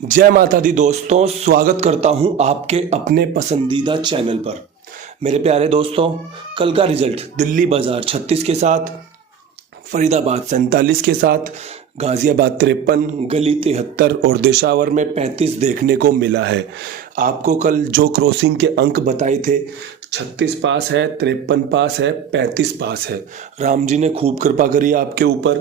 जय माता दी दोस्तों, स्वागत करता हूं आपके अपने पसंदीदा चैनल पर। मेरे प्यारे दोस्तों, कल का रिजल्ट दिल्ली बाजार 36 के साथ, फरीदाबाद 47 के साथ, गाजियाबाद 53, गली 73 और देशावर में 35 देखने को मिला है। आपको कल जो क्रॉसिंग के अंक बताए थे, 36 पास है, 53 पास है, 35 पास है। राम जी ने खूब कृपा करी आपके ऊपर।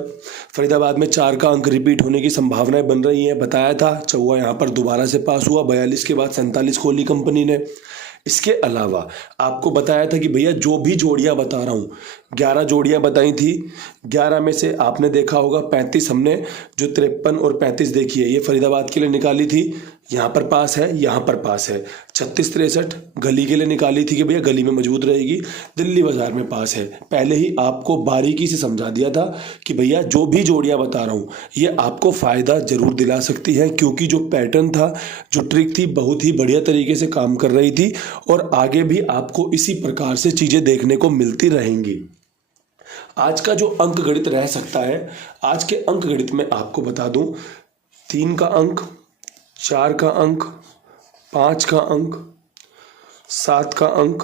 फरीदाबाद में 4 का अंक रिपीट होने की संभावनाएं बन रही हैं। बताया था चौवा यहाँ पर दोबारा से पास हुआ, 42 के बाद 47 खोली कंपनी ने। इसके अलावा आपको बताया था कि भैया जो भी जोड़ियां बता रहा हूँ, 11 जोड़ियां बताई थी। 11 में से आपने देखा होगा 35 हमने जो 53 और 35 देखी है, ये फरीदाबाद के लिए निकाली थी। यहाँ पर पास है, यहाँ पर पास है। 36-63 गली के लिए निकाली थी कि भैया गली में मजबूत रहेगी, दिल्ली बाजार में पास है। पहले ही आपको बारीकी से समझा दिया था कि भैया जो भी जोड़ियां बता रहा हूँ ये आपको फ़ायदा जरूर दिला सकती है, क्योंकि जो पैटर्न था, जो ट्रिक थी, बहुत ही बढ़िया तरीके से काम कर रही थी और आगे भी आपको इसी प्रकार से चीज़ें देखने को मिलती रहेंगी। आज का जो अंक गणित रह सकता है, आज के अंक गणित में आपको बता दूं, 3 का अंक, 4 का अंक, 5 का अंक, 7 का अंक,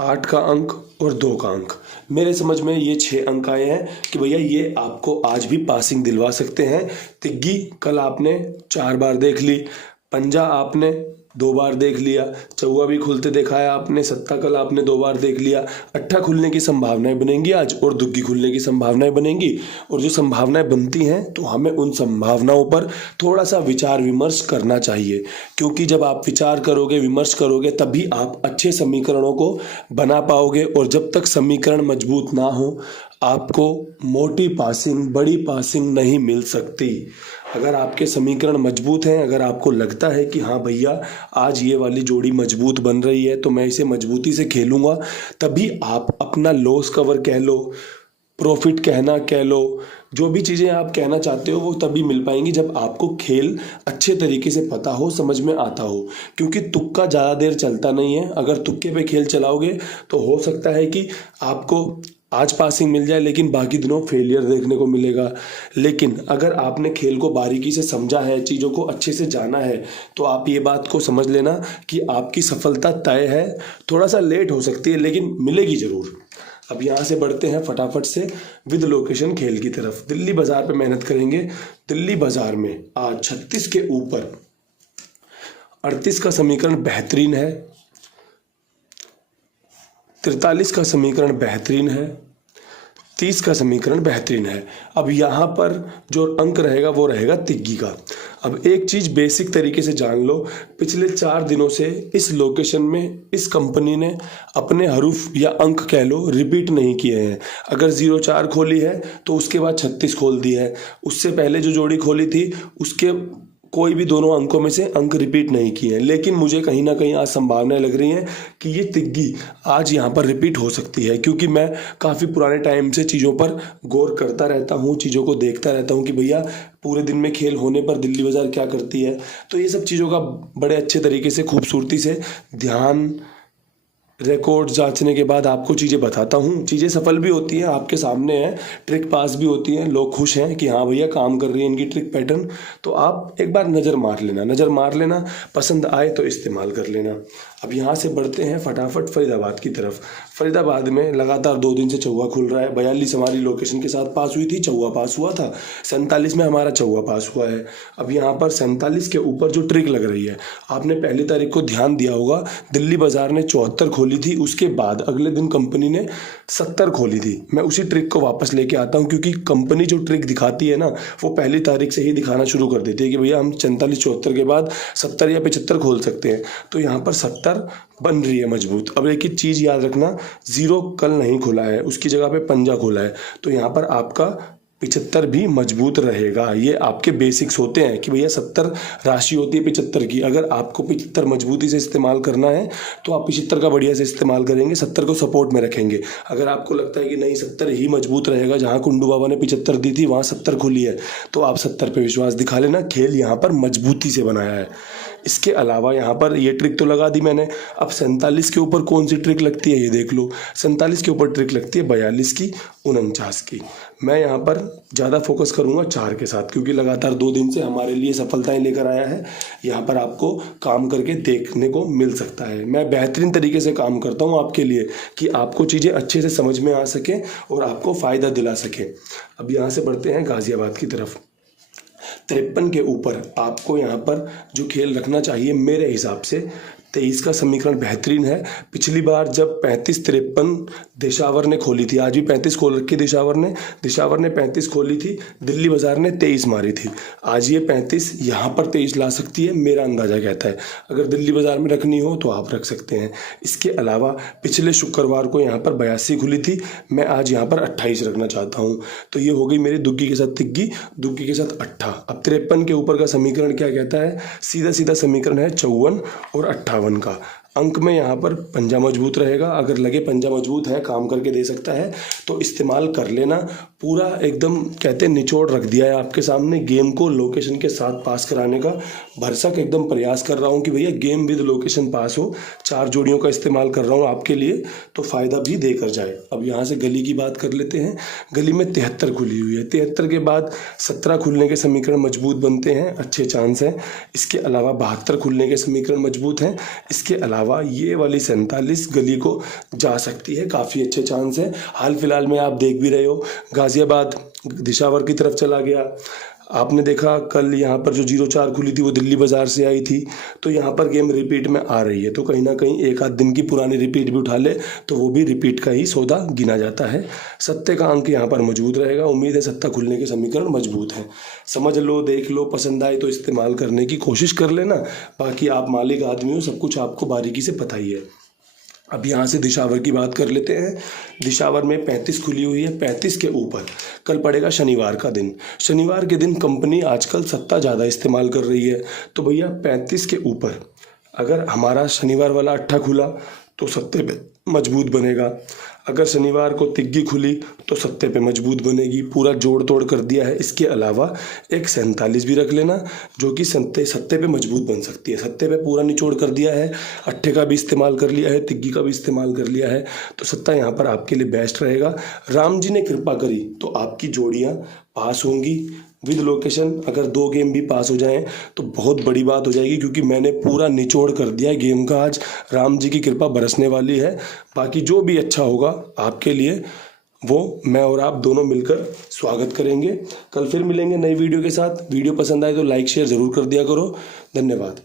8 का अंक और 2 का अंक। मेरे समझ में ये 6 अंक आए हैं कि भैया ये आपको आज भी पासिंग दिलवा सकते हैं। तिग्गी कल आपने 4 बार देख ली, पंजा आपने 2 बार देख लिया, चौवा भी खुलते देखा है आपने, सत्ता कल आपने 2 बार देख लिया। अट्ठा खुलने की संभावनाएं बनेंगी आज और दुग्गी खुलने की संभावनाएं बनेंगी। और जो संभावनाएं बनती हैं तो हमें उन संभावनाओं पर थोड़ा सा विचार विमर्श करना चाहिए, क्योंकि जब आप विचार करोगे, विमर्श करोगे, तभी आप अच्छे समीकरणों को बना पाओगे। और जब तक समीकरण मजबूत ना हो, आपको मोटी पासिंग, बड़ी पासिंग नहीं मिल सकती। अगर आपके समीकरण मजबूत हैं, अगर आपको लगता है कि हाँ भैया आज ये वाली जोड़ी मजबूत बन रही है तो मैं इसे मजबूती से खेलूंगा, तभी आप अपना लॉस कवर कह लो, प्रॉफिट कहना कह लो, जो भी चीज़ें आप कहना चाहते हो वो तभी मिल पाएंगी जब आपको खेल अच्छे तरीके से पता हो, समझ में आता हो। क्योंकि तुक्का ज़्यादा देर चलता नहीं है। अगर तुक्के पे खेल चलाओगे तो हो सकता है कि आपको आज पासिंग मिल जाए लेकिन बाकी दिनों फेलियर देखने को मिलेगा। लेकिन अगर आपने खेल को बारीकी से समझा है, चीज़ों को अच्छे से जाना है, तो आप ये बात को समझ लेना कि आपकी सफलता तय है। थोड़ा सा लेट हो सकती है लेकिन मिलेगी ज़रूर। अब यहाँ से बढ़ते हैं फटाफट से विद लोकेशन खेल की तरफ। दिल्ली बाजार पे मेहनत करेंगे। दिल्ली बाजार में आज 36 के ऊपर 38 का समीकरण बेहतरीन है, 43 का समीकरण बेहतरीन है, 30 का समीकरण बेहतरीन है। अब यहाँ पर जो अंक रहेगा वो रहेगा तिग्गी का। अब एक चीज़ बेसिक तरीके से जान लो, पिछले 4 दिनों से इस लोकेशन में इस कंपनी ने अपने हरूफ या अंक कह लो रिपीट नहीं किए हैं। अगर 0-4 खोली है तो उसके बाद 36 खोल दी है। उससे पहले जो जोड़ी खोली थी उसके कोई भी दोनों अंकों में से अंक रिपीट नहीं किए हैं। लेकिन मुझे कहीं ना कहीं आज संभावनाएं लग रही हैं कि ये तिग्गी आज यहाँ पर रिपीट हो सकती है, क्योंकि मैं काफ़ी पुराने टाइम से चीज़ों पर गौर करता रहता हूँ, चीज़ों को देखता रहता हूँ कि भैया पूरे दिन में खेल होने पर दिल्ली बाजार क्या करती है। तो ये सब चीज़ों का बड़े अच्छे तरीके से, खूबसूरती से ध्यान, रिकॉर्ड जांचने के बाद आपको चीज़ें बताता हूँ। चीज़ें सफल भी होती हैं, आपके सामने है, ट्रिक पास भी होती हैं, लोग खुश हैं कि हाँ भैया काम कर रही है इनकी ट्रिक पैटर्न। तो आप एक बार नज़र मार लेना, पसंद आए तो इस्तेमाल कर लेना। अब यहाँ से बढ़ते हैं फटाफट फरीदाबाद की तरफ। फरीदाबाद में लगातार 2 दिन से चौवा खुल रहा है। 42 हमारी लोकेशन के साथ पास हुई थी, चौवा पास हुआ था। 47 में हमारा चौवा पास हुआ है। अब यहाँ पर 47 के ऊपर जो ट्रिक लग रही है, आपने पहली तारीख को ध्यान दिया होगा, दिल्ली बाजार ने 74 खोली थी, उसके बाद अगले दिन कंपनी ने 70 खोली थी। मैं उसी ट्रिक को वापस लेके आता हूँ, क्योंकि कंपनी जो ट्रिक दिखाती है ना, वो पहली तारीख से ही दिखाना शुरू कर देती है कि भैया हम 44-74 के बाद 70 या 75 खोल सकते हैं। तो यहाँ पर 70 बन रही है मजबूत। अब एक ही चीज़ याद रखना, 0 कल नहीं खुला है, उसकी जगह पे पंजा खोला है, तो यहाँ पर आपका 75 भी मजबूत रहेगा। ये आपके बेसिक्स होते हैं कि भैया 70 राशि होती है 75 की। अगर आपको 75 मजबूती से इस्तेमाल करना है तो आप 75 का बढ़िया से इस्तेमाल करेंगे, 70 को सपोर्ट में रखेंगे। अगर आपको लगता है कि नहीं 70 ही मजबूत रहेगा, जहाँ कुंडू बाबा ने 75 दी थी वहाँ 70 खुली है, तो आप 70 पे विश्वास दिखा लेना। खेल यहाँ पर मजबूती से बनाया है। इसके अलावा यहाँ पर ये ट्रिक तो लगा दी मैंने। अब 47 के ऊपर कौन सी ट्रिक लगती है ये देख लो। 47 के ऊपर ट्रिक लगती है 42 की, 49 की। मैं यहाँ पर ज़्यादा फोकस करूँगा 4 के साथ, क्योंकि लगातार 2 दिन से हमारे लिए सफलताएं लेकर आया है। यहाँ पर आपको काम करके देखने को मिल सकता है। मैं बेहतरीन तरीके से काम करता हूँ आपके लिए, कि आपको चीज़ें अच्छे से समझ में आ सके और आपको फ़ायदा दिला सके। अब यहाँ से बढ़ते हैं गाज़ियाबाद की तरफ। 53 के ऊपर आपको यहाँ पर जो खेल रखना चाहिए मेरे हिसाब से, 23 का समीकरण बेहतरीन है। पिछली बार जब 35-53 दिशावर ने खोली थी, आज भी 35 खोल रखी दिशावर ने 35 खोली थी, दिल्ली बाजार ने 23 मारी थी। आज ये 35 यहाँ पर 23 ला सकती है, मेरा अंदाज़ा कहता है। अगर दिल्ली बाजार में रखनी हो तो आप रख सकते हैं। इसके अलावा पिछले शुक्रवार को यहाँ पर 82 खुली थी, मैं आज यहाँ पर 28 रखना चाहता हूँ। तो ये हो गई मेरी दुग्गी के साथ तिग्गी, दुग्गी के साथ 8। अब 53 के ऊपर का समीकरण क्या कहता है? सीधा सीधा समीकरण है 54 और 58 का। अंक में यहाँ पर पंजा मजबूत रहेगा। अगर लगे पंजा मजबूत है, काम करके दे सकता है, तो इस्तेमाल कर लेना। पूरा एकदम कहते हैं निचोड़ रख दिया है आपके सामने। गेम को लोकेशन के साथ पास कराने का भरसक एकदम प्रयास कर रहा हूँ कि भैया गेम विद लोकेशन पास हो। 4 जोड़ियों का इस्तेमाल कर रहा हूँ आपके लिए, तो फ़ायदा भी देकर जाए। अब यहाँ से गली की बात कर लेते हैं। गली में 73 खुली हुई है। 73 के बाद 17 खुलने के समीकरण मजबूत बनते हैं, अच्छे चांस हैं। इसके अलावा 72 खुलने के समीकरण मजबूत हैं। इसके अलावा ये वाली 47 गली को जा सकती है, काफ़ी अच्छे चांस हैं। हाल फिलहाल में आप देख भी रहे हो, गाज़ियाबाद दिशावर की तरफ चला गया। आपने देखा कल यहाँ पर जो 04 खुली थी वो दिल्ली बाजार से आई थी, तो यहाँ पर गेम रिपीट में आ रही है। तो कहीं ना कहीं एक आध दिन की पुरानी रिपीट भी उठा ले तो वो भी रिपीट का ही सौदा गिना जाता है। सत्ते का अंक यहाँ पर मौजूद रहेगा। उम्मीद है सत्ता खुलने के समीकरण मजबूत हैं। समझ लो, देख लो, पसंद आए तो इस्तेमाल करने की कोशिश कर लेना। बाकी आप मालिक आदमी हो, सब कुछ आपको बारीकी से पता ही है। अब यहाँ से दिशावर की बात कर लेते हैं। दिशावर में 35 खुली हुई है। 35 के ऊपर कल पड़ेगा शनिवार का दिन। शनिवार के दिन कंपनी आजकल सत्ता ज़्यादा इस्तेमाल कर रही है, तो भैया 35 के ऊपर अगर हमारा शनिवार वाला 8 खुला तो सत्ते पे मजबूत बनेगा। अगर शनिवार को तिग्गी खुली तो सत्ते पे मजबूत बनेगी। पूरा जोड़ तोड़ कर दिया है। इसके अलावा एक 47 भी रख लेना, जो कि सत्ते पे मजबूत बन सकती है। सत्ते पे पूरा निचोड़ कर दिया है, अट्ठे का भी इस्तेमाल कर लिया है, तिग्गी का भी इस्तेमाल कर लिया है, तो सत्ता यहाँ पर आपके लिए बेस्ट रहेगा। राम जी ने कृपा करी तो आपकी जोड़ियाँ पास होंगी विद लोकेशन। अगर 2 गेम भी पास हो जाएं तो बहुत बड़ी बात हो जाएगी, क्योंकि मैंने पूरा निचोड़ कर दिया है गेम का। आज राम जी की कृपा बरसने वाली है। बाकी जो भी अच्छा होगा आपके लिए वो मैं और आप दोनों मिलकर स्वागत करेंगे। कल फिर मिलेंगे नई वीडियो के साथ। वीडियो पसंद आए तो लाइक शेयर ज़रूर कर दिया करो। धन्यवाद।